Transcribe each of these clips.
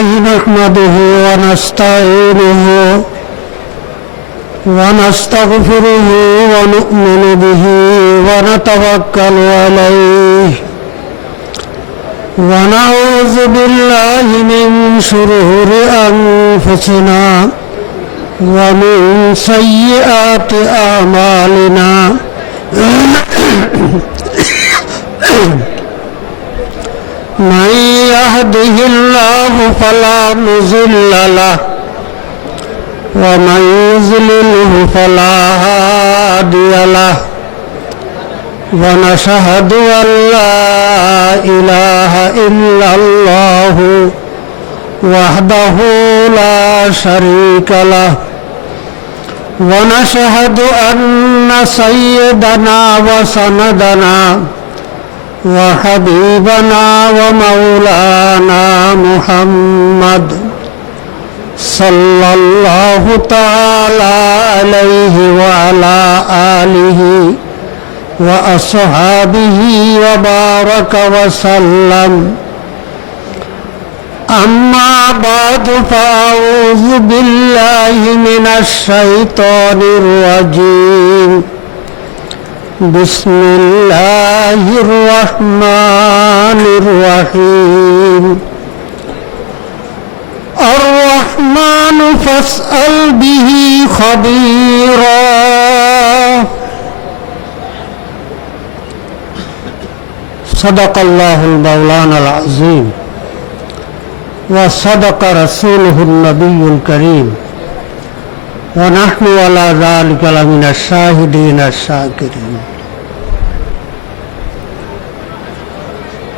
لله نحمده ونستعينه ونستغفره ونؤمن به ونتوكل عليه ونعوذ بالله من شرور أنفسنا ومن سيئات أعمالنا من يهده الله فلا مضل له ومن يضلله فلا هادي له ونشهد أن لا إله إلا الله وحده لا شريك له ونشهد أن سيدنا وسندنا وحبيبنا ومولانا محمد صلى الله تعالى عليه وعلى آله وأصحابه وبارك وسلم أما بعد فأعوذ بالله من الشيطان الرجيم بسم الله الرحمن الرحيم الرحمن فاسأل به خبيرا صدق الله المولانا العظيم وصدق رسوله النبي الكريم ونحن على ذلك لمن الشاهدين الشاكرين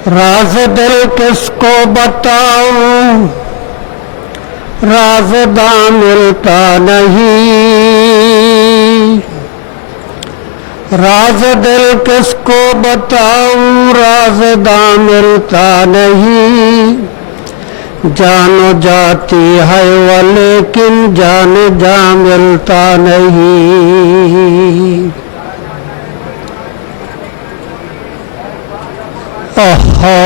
राज दिल किसको बताऊं राज़दा मिलता नहीं राज दिल किसको बताऊं राज़दा मिलता नहीं जानो जाती है वो लेकिन जान जा मिलता नहीं ओहो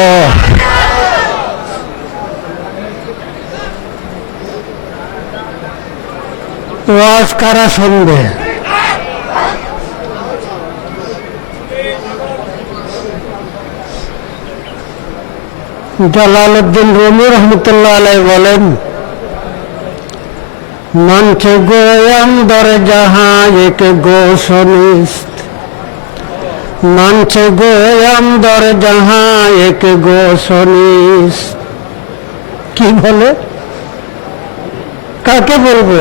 ওয়াজ কারা শুনবে জালালউদ্দিন রুমি রহমতুল্লাহ আলাইহি বলেন মঞ্চ গোয়ম দর জাহাঁ এক গোশনিস্ত মঞ্চ গোয়ম দর জাহাঁ এক গোশনিস্ত কি বলে কাকে বলবো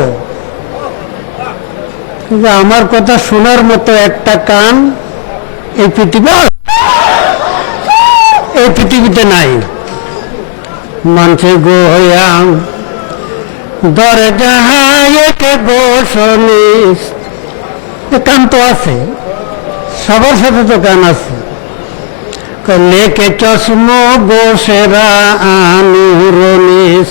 যে আমার কথা শোনার মতো একটা কান এই পৃথিবীতে নাই মঞ্চে গোয়াম দরে জাহাকে গোশনিস কান তো আছে সবার সাথে তো কান আছে লেকে চশমো গোসেরা আনুরনিস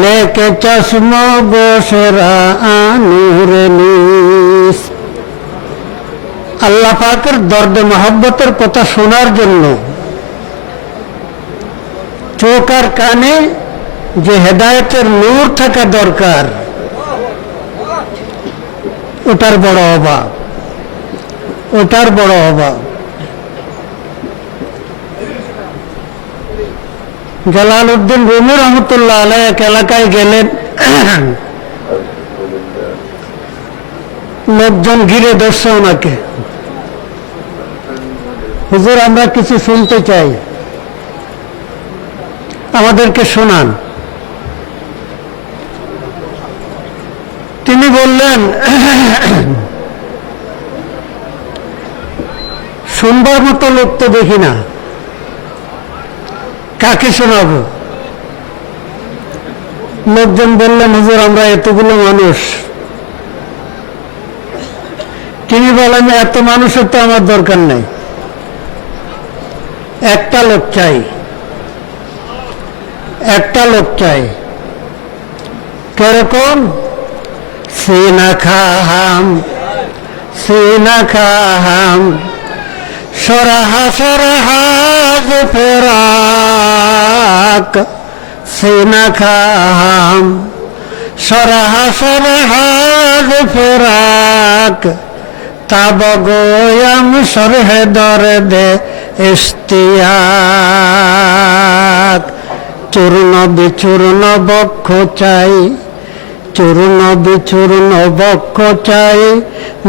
লেকে চশমো গোসেরা আনুরনিস আল্লাহ পাকের দর্দে মহব্বতের কথা শোনার জন্য চোখ আর কানে যে হেদায়েতের নূর থাকা দরকার ওটার বড় অভাব জালালউদ্দিন রুমি রহমতুল্লাহ আলাইহি এক এলাকায় গেলেন লোকজন ঘিরে ধরছে ওনাকে হুজুর আমরা কিছু শুনতে চাই আমাদেরকে শোনান তিনি বললেন শুনবার মতো লোক তো দেখি না কাকে শোনাবো লোকজন বললেন হুজুর আমরা এতগুলো মানুষ তিনি বলেন এত মানুষের তো আমার দরকার নেই একটা লোক চাই কিরকম सीना खाम शरहा फेराक সিনা খাম সরাহা সরহাদ ফেরাক তাব গোয়াম সরহে দরদে ইশতিয়াক চূর্ণ বিচূর্ণ বক্ষ চাই চূর্ণ বিচূর্ণ বক্ষ চাই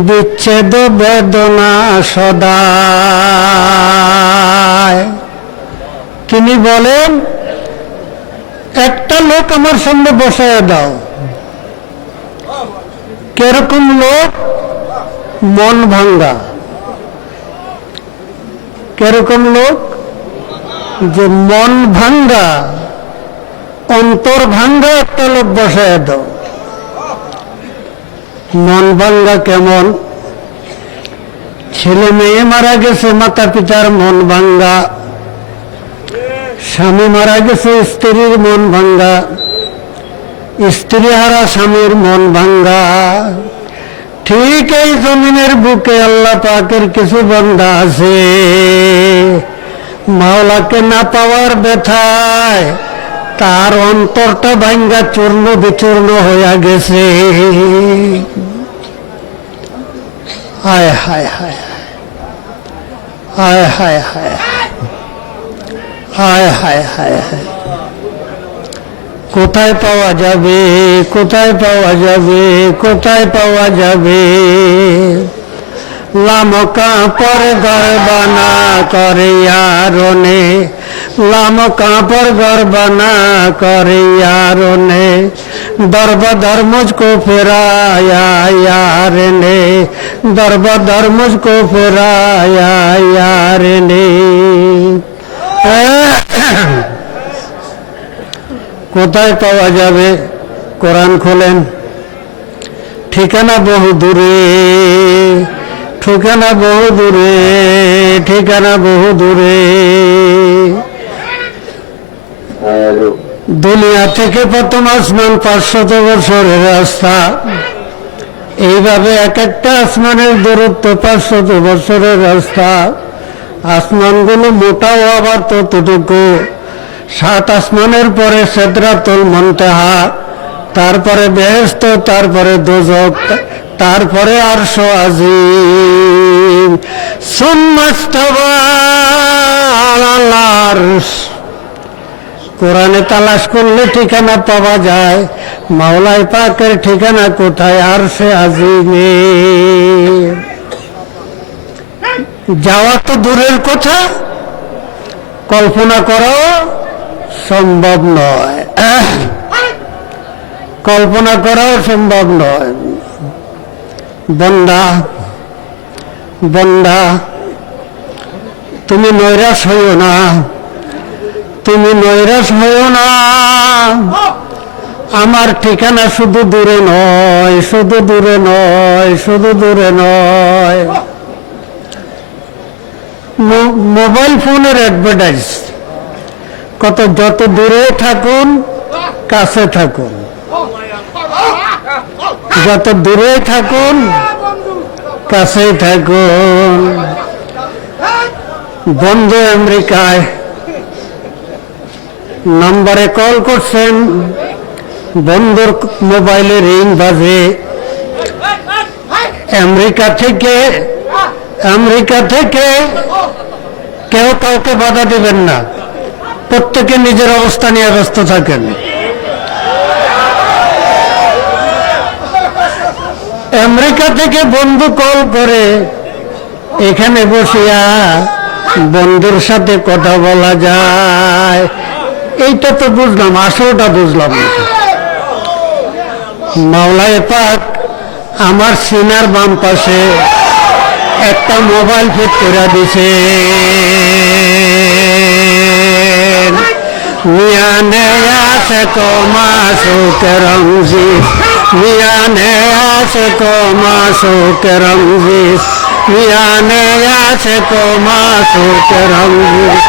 বিচ্ছেদ বেদনা সদায়। তিনি বলেন একটা লোক আমার সামনে বসায় দাও। কিরকম লোক? মন ভাঙ্গা। কিরকম লোক? যে মন ভাঙ্গা, অন্তর ভাঙ্গা একটা লোক বসায় দাও। মন ভাঙ্গা কেমন? ছেলে মেয়ে মারা গেছে, মাতা পিতার মন ভাঙ্গা। স্বামী মারা গেছে, স্ত্রীর মন ভাঙ্গা। স্ত্রী হারা স্বামীর মন ভাঙ্গা। ঠিক এই জমিনের বুকে আল্লাহ পাকের কিছু বান্দা আছে, মাওলাকে না পাওয়ার ব্যথায় তার অন্তরটা ভাঙ্গা চূর্ণ বিচূর্ণ হইয়া গেছে। হায় হায় হায় হায় হায় হায় হায় হায় হায় হায়। কোথায় পাওয়া যাবে? কোথায় পাওয়া যাবে? কোথায় পাওয়া যাবে? লামকা পর গর্বানা করে ইয়ারনে, লামকা পর গর্বানা করে यारने दरबदर मुझको फिराया यार ने, दरबदर मुझको फिराया यार ने। কোথায় পাওয়া যাবে? কোরআন খোলেন, ঠিকানা বহু দূরে, ঠিকানা বহু দূরে, ঠিকানা বহু দূরে। দুনিয়া থেকে প্রথম আসমান 500 বছরের রাস্তা। এইভাবে এক একটা আসমানের দূরত্ব 500 বছরের রাস্তা। আসমানগুলো মোটাও আবার ততটুকু। 7 আসমানের পরে সিদরাতুল মুনতাহা, তারপরে বেহেশত, তারপরে দোজখ, তারপরে আরশ আজিম। সুম্মাস্তাওয়া আলাল আরশ। কোরআনে তালাশ করলে ঠিকানা পাওয়া যায়। মাওলাই পাকের ঠিকানা কোথায়? আরশে আজিমে। যাওয়া তো দূরের কথা, কল্পনা করাও সম্ভব নয়, কল্পনা করাও সম্ভব নয়। বন্দা, বন্দা, তুমি নৈরাশ হইও না, তুমি নৈরাশ হইও না। আমার ঠিকানা শুধু দূরে নয়, শুধু দূরে নয়, শুধু দূরে নয়। মোবাইল ফোনের অ্যাডভার্টাইজ কত, যত দূরে থাকুন কাছে থাকুন, যত দূরে থাকুন কাছে থাকুন। বন্ধু আমেরিকায় নম্বরে কল করছেন, বন্ধুর মোবাইলে রিং বাজে। আমেরিকা থেকে, আমেরিকা থেকে কেউ কাউকে বাধা দেবেন না, প্রত্যেকে নিজের অবস্থা নিয়ে ব্যস্ত থাকেন। আমেরিকা থেকে বন্ধু কল করে, এখানে বসিয়া বন্ধুর সাথে কথা বলা যায়। এইটা তো বুঝলাম, আসলটা বুঝলাম না। মাওলায়ে পাক আমার সিনার বাম পাশে একটা মোবাইল ফিট করে দিছে। মিয়ানে আছে কমা সুখে রমজিস, মিয়ানে আছে কমা সুখে রমজিস, মিয়ানে আছে কমা সুখে রমজিস।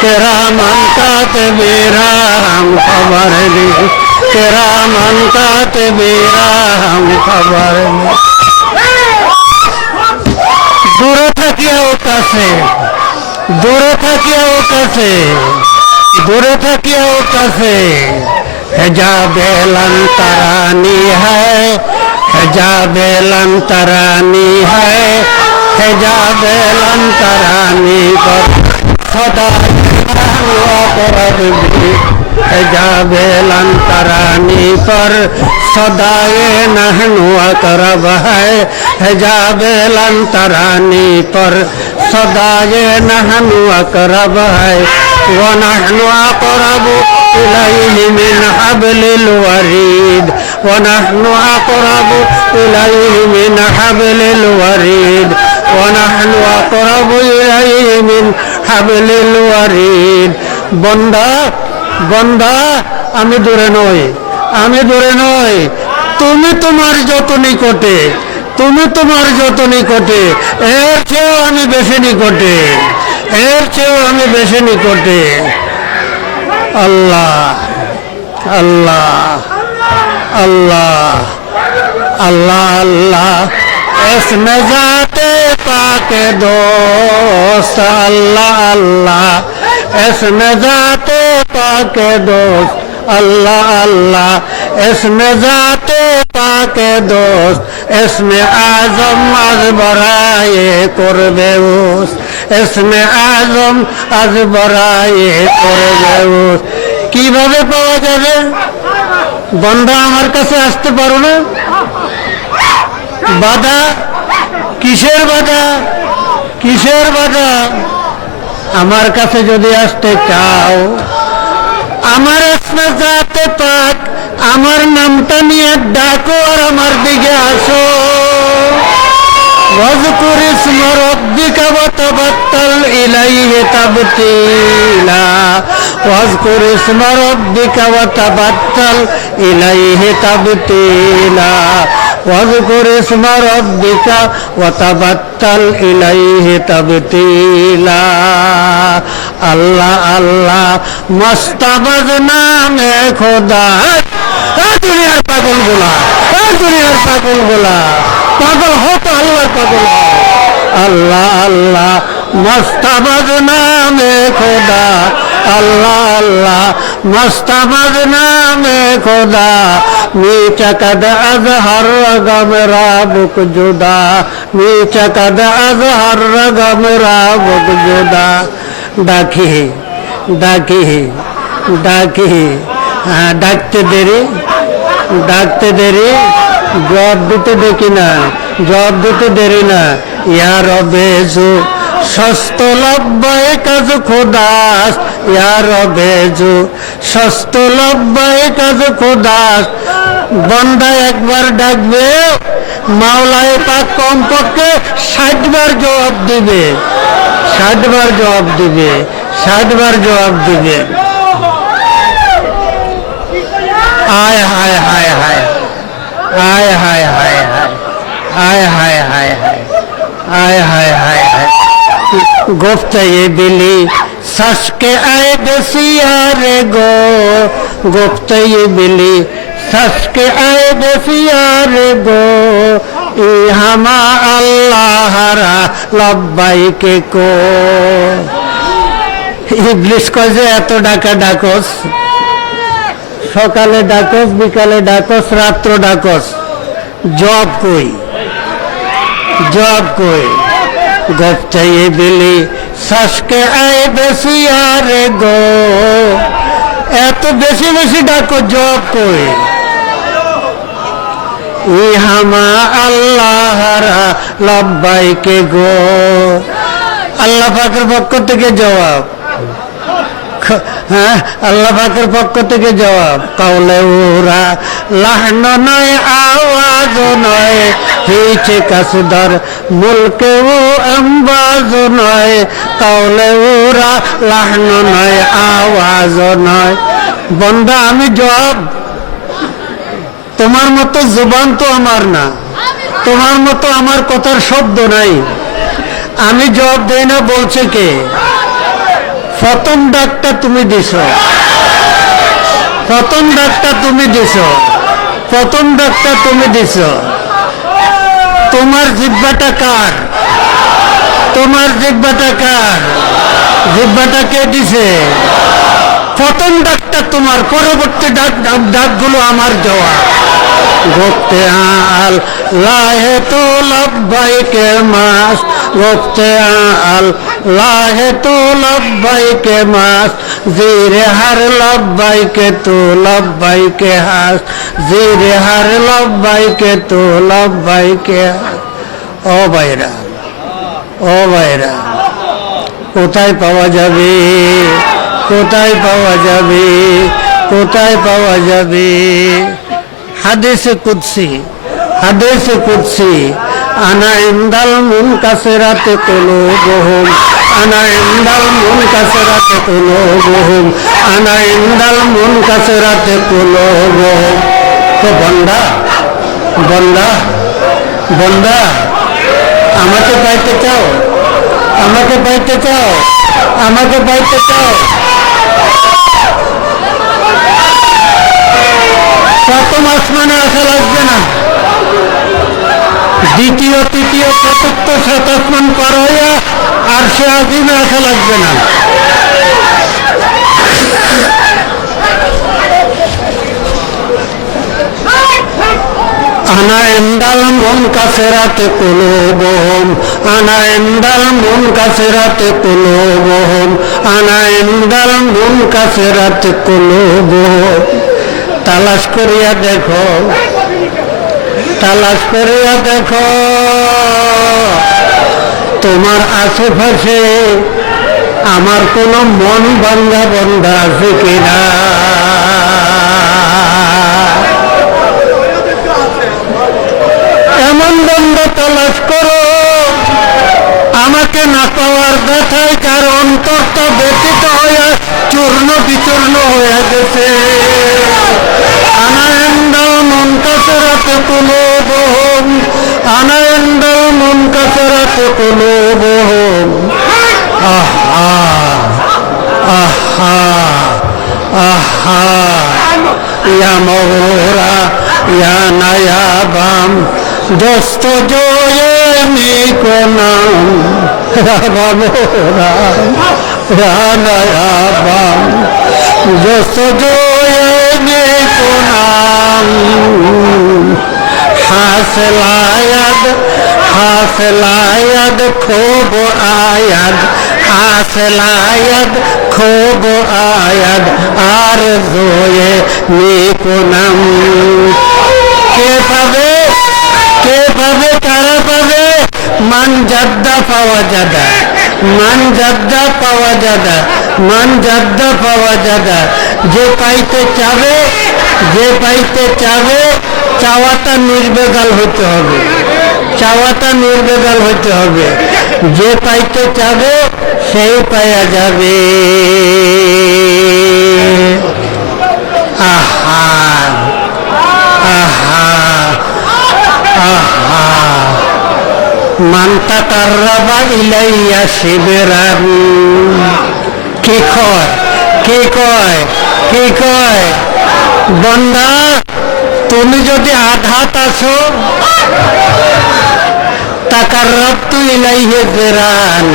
तेरा मन का तेरा हम खबर नहीं, तेरा मन का तेरा हम खबर नहीं। দূরে থাকিয়াও কাছে, দূরে থাকিয়াও কাছে, দূরে থাকিও কাছে হেজাবে লন্তরানি হ্যায় হেজাবে লন্তরানি হ্যায় হেজাবে লন্তরানি পর সদা করবি হেজাবে লন্তরানি পর সদায়ে নহনু করব হ্যায় হেজাবে লন্তরানি পর সদায়ে নহনু করব হ্যায় ونحن أقرب إليه من حبل الوريد ونحن أقرب إليه من حبل الوريد ونحن أقرب إليه من حبل الوريد বন্দা বন্দা আমি দূরে নই তুমি তোমার যত নিকটে তুমি তোমার যত নিকটে এর চেয়েও আমি বেশি নিকটে এর চেয়েও আমি বেশি নিকটে আল্লাহ আল্লাহ আল্লাহ আল্লাহ আল্লাহ इसमें जाते पाके दोस्त अल्लाह अल्लाह इसमें जाते पाके दोस्त अल्लाह अल्लाह इसमें जाते पाके दोस्त इसमें आजम आज बराए करबे उस इसमें आजम आज बराए करबे उस কিভাবে পাওয়া যাবে বন্ধা আমার কাছে আসতে পারো না বাধা কিসের বাধা কিসের বাধা আমার কাছে যদি আসতে চাও আমার ইসমে জাতে পাক আমার নামটা নিয়ে ডাকো আর আমার দিকে আসো واذكر اسم ربك وتبتل إليه تبتيلا واذكر اسم ربك وتبتل إليه تبتيلا واذكر اسم ربك وتبتل إليه تبتيلا الله الله مستبد نام خدا দুনিয়ার পাগল গুলা পাগল হতো আল্লাহ পাগল আল্লাহ আল্লাহ মস্তাবাদ নামে খোদা আল্লাহ আল্লাহ মস্তাবাদ নামে খোদা मीठा कद अजहर रगम राबुक जुदा मीठा कद अजहर रगम राबुक जुदा डाकी डाकी हाँ डाकते देरी जवाब दिते देखी ना जवाब दिते देरी ना यार बेजू সস্ত লব্বাই কাজ খোদাস ইয়ার বেজু সস্ত লব্বাই কাজ খোদাস বন্দা একবার ডাকবে মাওলায়ে পাক কমপক্ষে 60 বার জবাব দিবে 60 বার জবাব দিবে 60 বার জবাব দিবে আয় হায় হায় হায় আয় হায় হায় হায় আয় হায় হায় হায় आय हाय हाय हाय गुफ्त ये बिली सस के आए बसियारे गो गुफ्त ये बिली सस के आए बसियारे गो हमा अल्लाह रा लब्बाई के को इब्लिस को जे एतो डाका डाकोस सकाले डाकोस बिकाले डाकोस रात्रो डाकोस जॉब कोई जॉब कोई गुफ्त ये बिली सस के आए बसियारे गो এত বেশি বেশি ডাকো জব কই ইহামা আল্লাহরা লব্বাইকে গো আল্লাহ পাকের পক্ষ থেকে জবাব হ্যাঁ আল্লাহ পাকের পক্ষ থেকে জবাব কাউলে ওরা লাহন নয় আওয়াজ নয় হিচে কাসদার মুলকে ও আম্বাজ নয় কাউলে ওরা লাহন নয় আওয়াজ নয় বন্দা আমি জবাব তোমার মতো জবান তো আমার না তোমার মতো আমার কথার শব্দ নাই আমি জবাব দেই না বলছে কে প্রথম ডাকটা তুমি দিছো প্রথম ডাকটা তুমি দিছো প্রথম ডাকটা তুমি দিছো তোমার জিহ্বাটা কার তোমার জিহ্বাটা কার জিহ্বাটা কে দিছে প্রথম ডাকটা তোমার, পরবর্তী ডাকগুলো আমার দেওয়া। গোপ্তে আল লাহে তো লব্বাইকে মাস, গোপ্তে আল লাহে তো লব্বাইকে মাস, জিরে হার লব্বাইকে তো লব্বাইকে হাস, জিরে হার লব্বাইকে তো লব্বাইকে হাস। ও ভাইরা, ও ভাইরা, কোথায় পাওয়া যাবে, কোথায় পাওয়া যাবে, কোথায় পাওয়া যাবে? হাদিসে কুদসি, হাদিসে কুদসি, আনা ইনদাল মুনকাসিরাতি কুলুবুহুম, আনা ইনদাল মুনকাসিরাতি কুলুবুহুম, আনা ইনদাল মুনকাসিরাতি কুলুবুহুম। তো বন্দা, বন্দা, বন্দা, আমাকে পাইতে চাও, আমাকে পাইতে চাও, আমাকে পাইতে চাও? প্রথম আসমানে আসা লাগবে না, দ্বিতীয় তৃতীয় চতুর্থ সাত আসমান পার হইয়া আর সে আজিমে আসা লাগবে না। আনা ইনদাল মুনকাসিরাতি কুলুবুহুম, আনা ইনদাল মুনকাসিরাতি কুলুবুহুম, আনা ইনদাল মুনকাসিরাতি কুলুবুহুম। তালাশ করিয়া দেখো, তালাশ করিয়া দেখো, তোমার আশেপাশে আমার কোনো মন ভাঙ্গা বন্ধা আছে কিনা? এমন বন্ধ তালাশ করো, আমাকে না পাওয়ার ব্যথায় যার অন্তরটা ব্যথিত হয়ে চূর্ণ বিচূর্ণ হয়ে গেছে। আনা ইনদাল মুনকাসিরাতি কুলুবুহুম, আনা ইনদাল মুনকাসিরাতি কুলুবুহুম। আহা, আহা, আহা, ইয়া মওরা, ইয়া নায়াবাম, দোস্ত জোয়ে নিকো নাম, বাবোরা, ইয়া নায়াবাম, দোস্ত জোয়ে নিকো নাম। হাসিল আয়াদ, হাসিল আয়াদ খুব আয়াদ, হাসিল আয়াদ খুব আয়াদ, আর জোয়ে নিকো নাম। কে পাবে, কে পাবে, কারা পাবে? মান জাদ্দা পাওয়া জাদা, মান জাদ্দা পাওয়া জাদা, মান জাদ্দা পাওয়া জাদা। যে পাইতে চাবে, যে পাইতে চাবে, চাওয়াটা নির্বেজাল হতে হবে, চাওয়াটা নির্বেজাল হতে হবে। যে পাইতে চাবে সেই পাওয়া যাবে। আহা, আহা, আহা, মান তাকাররাবা ইলাইয়া শিবরান। কি কয়, কি কয়, কি কয়? বন্দা, তুমি যদি আঘাত আছো, তাকাররাবতু ইলাইহি জিরান,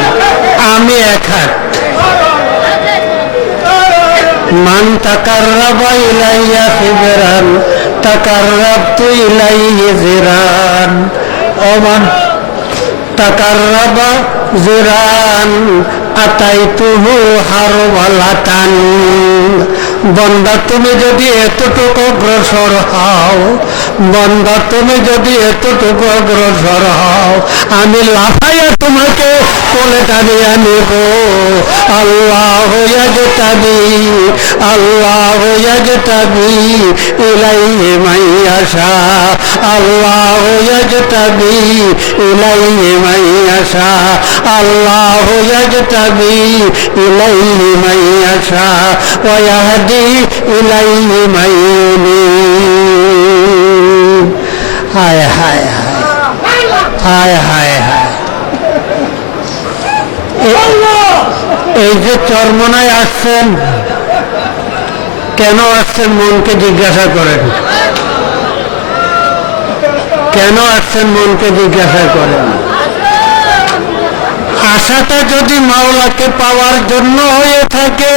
আমি এক হাত। মান তাকাররাবা ইলাইয়া শিবরান, তাকাররাবতু ইলাইহি জিরান। ওমান তাকাররাবা জিরান আতাইতুহু হারওয়ালাতান। বন্দা, তুমি যদি এতটুকু অগ্রসর হও, বন্দা, তুমি যদি এতটুকু অগ্রসর হও, আমি লাফাইয়া তোমাকে কোলে টানিয়া নেব। আল্লাহু ইয়াজতাবি, আল্লাহু ইয়াজতাবি ইলাইহি মান ইয়াশা, আল্লাহু ইয়াজতাবি ইলাইহি মান ইয়াশা, আল্লাহু ইয়াজতাবি ইলাইহি মান ইয়াশা ওয়া ইয়াহদি ইলাইহি মান ইউনিব। হায় হায় হায়, হায় হায়। এই যে চরমনায় আসছেন, কেন আসছেন মনকে জিজ্ঞাসা করেন, কেন আসছেন মনকে জিজ্ঞাসা করেন। আশাটা যদি মাওলাকে পাওয়ার জন্য হয়ে থাকে,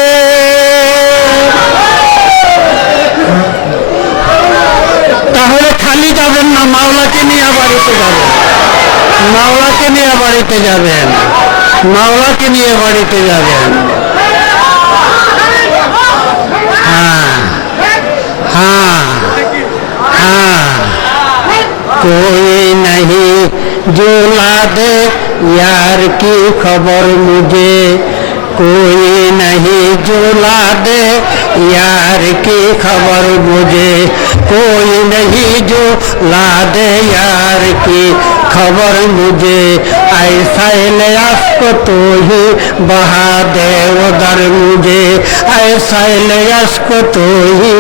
মাওলাকে নিয়ে বাড়িতে যাবেন, মাওলাকে নিয়ে বাড়িতে যাবেন। হ্যাঁ হ্যাঁ হ্যাঁ। कोई नहीं जुला दे यार की खबर मुझे, कोई नहीं जुला दे यार की खबर मुझे, कोई नहीं जुला दे यार की खबर मुझे। ऐसा इलियास को तू ही बहा दे उधर मुझे, ऐसा इलियास को तू ही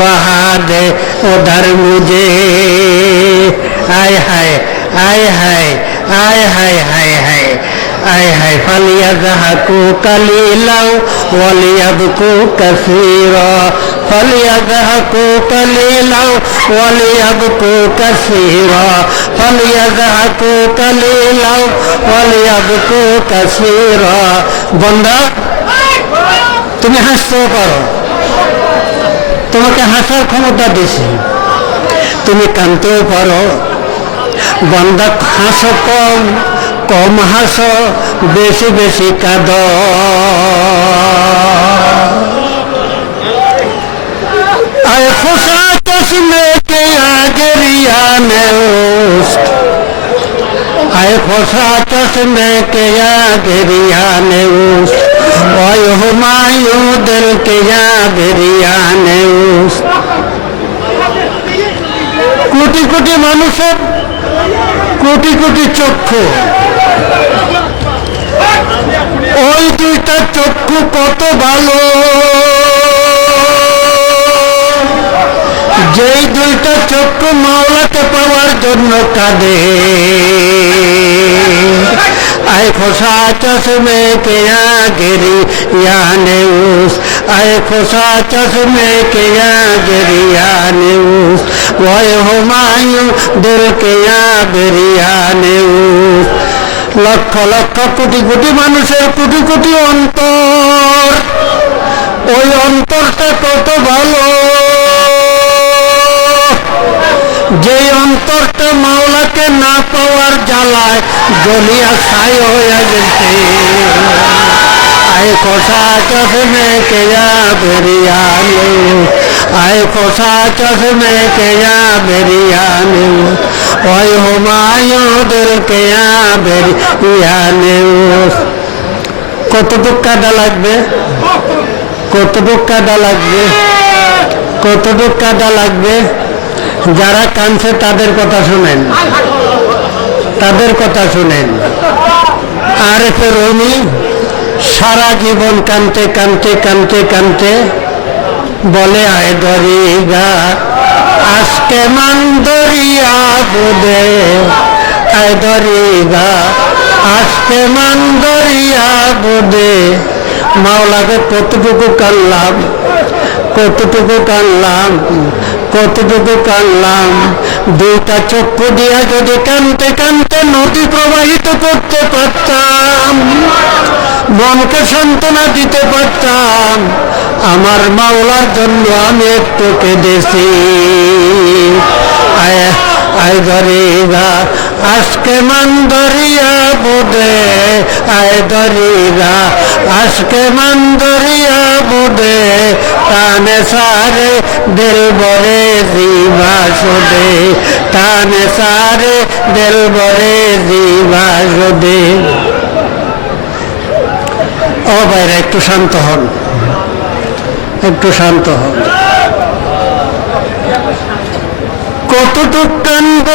बहा दे उधर मुझे। आय हाय आय हाय आय हाय हाय हाय आय हाय। फलियज़हकू कलीला वलियबकू कसीरा, फलियज़हकू कलीला वलियबकू कसीरा, फलियज़हकू कलीला वलियबकू कसीरा। बंदा তুমি হাসতেও পারো, তোমাকে হাসার ক্ষমতা দিছি, তুমি কাঁদতেও পারো। বান্দা হাসো কম, কম হাসো, বেশি বেশি কাঁদ। আয় খোসা চশমে কে আগে রিয়ানে উস্ত, আয় খোসা চশমে কে আগে রিয়ানে উস্ত, ওই হুমায়ুন দিল কে আগে রিয়ানে উস্ত। কোটি কোটি মানুষের কোটি কোটি চক্ষু, ওই দুইটা চক্ষু কত ভালো, যেই দুইটা চক্ষু মাওলাকে পাওয়ার জন্য কাঁদে। आए खोसा चश्मे के आगे रियाने उस, आए खोसा चश्मे के आगे रियाने उस, वह हुमायूं दिल के आगे रियाने उस। লক্ষ লক্ষ কোটি কোটি মানুষের কোটি কোটি অন্তর, ওই অন্তরটা কত ভালো, যে অন্তরটা মাওলাকে না পাওয়ার জ্বালায় জ্বলিয়া ছাই হয়ে গেছে। আয় খোসা চশমে কে বেরিয়ানে, আয় খোসা চশমে কে বেরিয়ানে, ওই হুমায়ুন দিল কে বেরিয়ানে। কতটুক কাদা লাগবে, কতটুক কাদা লাগবে, কতটুক কাদা লাগবে। যারা কাঁদছে তাদের কথা শুনেন, তাদের কথা শুনেন। আরেফে রুমি সারা জীবন কাঁদতে কাঁদতে কাঁদতে কাঁদতে বলে, আয় দরিগা আজকে মান দরিয়া বুদে, আয় দরিগা আজকে মান দরিয়া বুদে। মাওলাকে কতটুকু কাঁদলাম, কতটুকু কাঁদলাম, কতটুকু কাঁদলাম। দুইটা চক্ষু দিয়া যদি কাঁদতে কাঁদতে নদী প্রবাহিত করতে পারতাম, মনকে সান্ত্বনা দিতে পারতাম, আমার মাওলার জন্য আমি একটু কেঁদেছি। আয় দরিগা আজকে মান দরিয়া বুদে, আয় দরিগা আজকে মান দরিয়া বুদে, তানে সারে দিল বরে জীবা সুদে, তানে সারে দিল বরে জীবা সুদে। ও ভাইরা একটু শান্ত হন, একটু শান্ত হন। কতটুক কান্দ,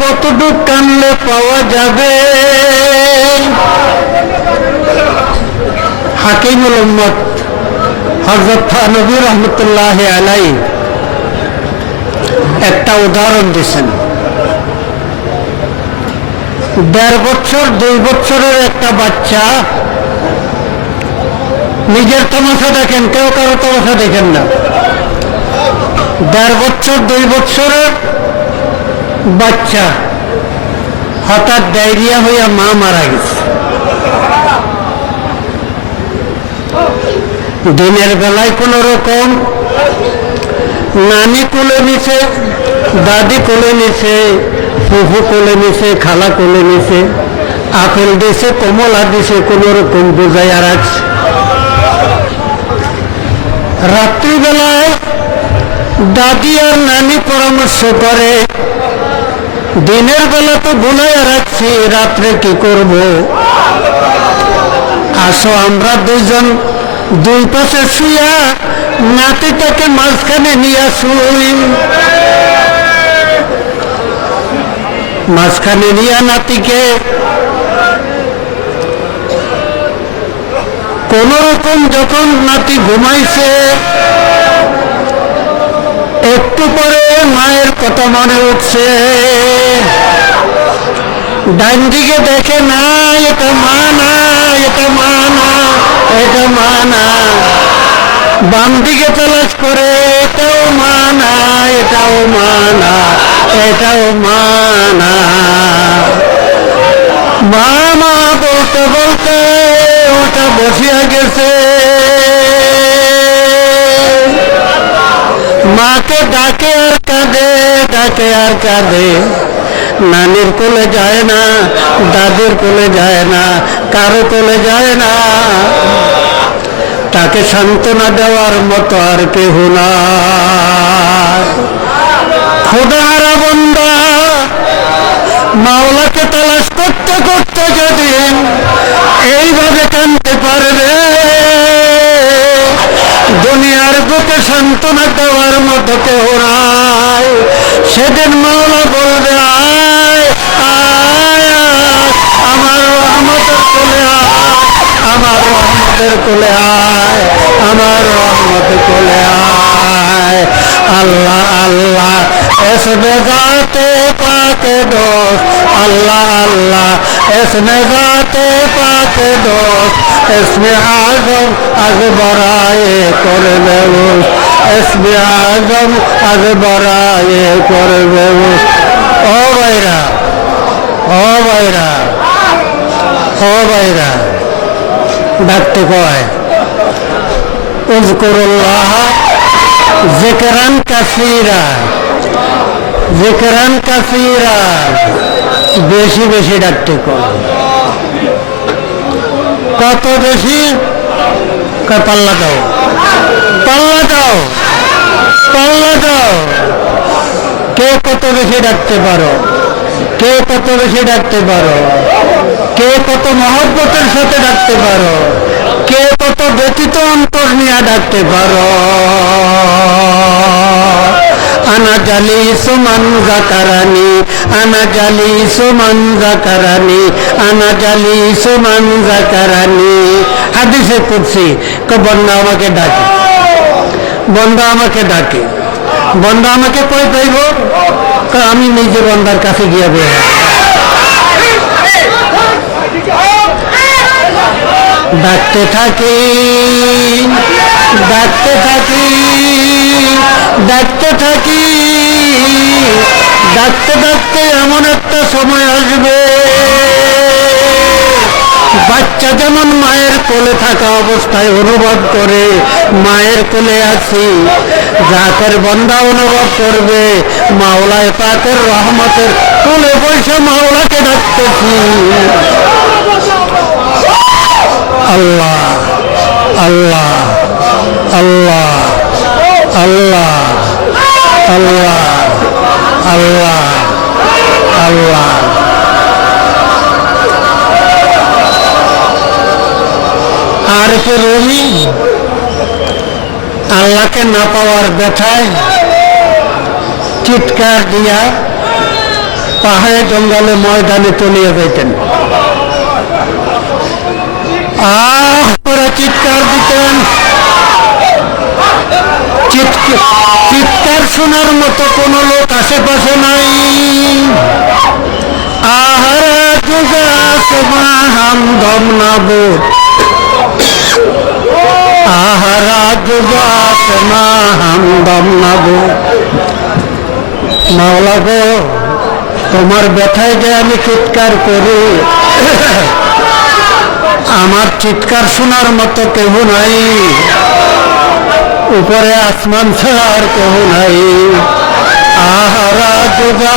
কতটুক কানলে পাওয়া যাবে। হাকিমুল উম্মত হযরত থানভী রহমতুল্লাহ আলাইহি একটা উদাহরণ দিয়েছেন। 1.5 বছর 2 বছরের একটা বাচ্চা, নিজের তামাশা দেখেন, কেউ কারো তামাশা দেখেন না। 1.5 বছর 2 বছরের বাচ্চা হঠাৎ ডায়রিয়া হইয়া মা মারা গেছে। দিনের বেলায় কোন রকম নানি কোলে নিছে, দাদি কোলে নিছে, ফুফু কোলে নিছে, খালা কোলে নিছে, আপেল দিছে, কমলা দিছে, কোন রকম বোঝাইয়া রাখছে। রাত্রিবেলায় দাদি আর নানি পরামর্শ করে, দিনের বেলা তো ভুলাইয়া রাখছি, রাত্রে কি করব, আসো আমরা দুইজন দুই পাশে শুইয়া নাতিটাকে মাঝখানে নিয়ে শুই। মাঝখানে নিয়ে নাতিকে কোন রকম যখন নাতি ঘুমাইছে, একটু পরে মায়ের কথা মনে উঠছে। ডান দিকে দেখে, না এটা মা না, এটা মা না, এটা মা না। বাম দিকে তালাশ করে, এটাও মা না, এটাও মা না, এটাও মা না। মা মা বলতে বলতে ওটা বসিয়া গেছে। মাকে ডাকে আর কাঁদে, ডাকে আর কাঁদে। নানির কোলে যায় না, দাদির কোলে যায় না, কারো কোলে যায় না। তাকে সান্ত্বনা দেওয়ার মতো আর কেহ না। খোদাহারা বান্দা মাওলাকে তালাশ করতে করতে যেদিন এইভাবে কাঁদতে পারবে, দুনিয়ার বুকে সান্ত্বনা দেওয়ার মতো কেহ নাই। সেদিন মাওলা বলবে, আয় আয় আমার রহমতের কোলে আয়, আমার রহমতের কোলে আয়, আমার রহমতের কোলে আয়। আল্লাহ আল্লাহ এসমে যাতে পাকে দোস্ত, আল্লাহ আল্লাহ এসমে যাতে পাকে দোস্ত, এসমে আজম আজ বড়ায়ে করবে, এসমে আজম আজ বড়ায়ে করবে। ও ভাইরা, ও ভাইরা, ও ভাইরা, ডাকতে কয় উযকুরুল্লাহ যিকরান কাসীরা, যিকরান কাসীরা, বেশি বেশি ডাকতে কয়। কত বেশি? পাল্লা দাও, পাল্লা দাও, পাল্লা দাও। কে কত বেশি ডাকতে পারো? কে কত বেশি ডাকতে পারো? কে কত মহব্বতের সাথে ডাকতে পারো? কে কত ব্যতীত অন্তর নিয়ে ডাকতে পারো? আনা জালিসু মান যাকারানি, আনা জালিসু মান যাকারানি, আনা জালিসু মান যাকারানি। হাদিসে কুদসি, বন্দা আমাকে ডাকে, বন্দা আমাকে ডাকে। বন্দা আমাকে কই পাইব? আমি নিজে বন্দার কাছে গিয়ে বসে ডাকতে থাকি, ডাকতে থাকি, ডাকতে থাকি। ডাকতে ডাকতে এমন একটা সময় আসবে, বাচ্চা যেমন মায়ের কোলে থাকা অবস্থায় অনুভব করে মায়ের কোলে আছি, জাতের বান্দা অনুভব করবে মাওলায়ে পাকের রহমতের কোলে বসে মাওলাকে ডাকতেছি। আল্লাহ আল্লাহ আল্লাহ আল্লাহ আল্লাহ আল্লাহ আল্লাহ। আর কে রবি আল্লাহকে না পাওয়ার ব্যথায় চিৎকার দিয়া পাহাড়ে জঙ্গলে ময়দানে তলিয়ে যাইতেন। করে চিৎকার দিতেন। চিৎকার শোনার মতো কোন লোক আশেপাশে নাই। আহারা যুগা হামদম নাবুদ, আহারা যুগা হামদম নাবুদ। মাওলা গো, তোমার ব্যথায় যে আমি চিৎকার করি, আমার চিৎকার শোনার মতো কেহ নাই, উপরে আসমান ছাড়া আর কেহ নাই। আহারা যুগা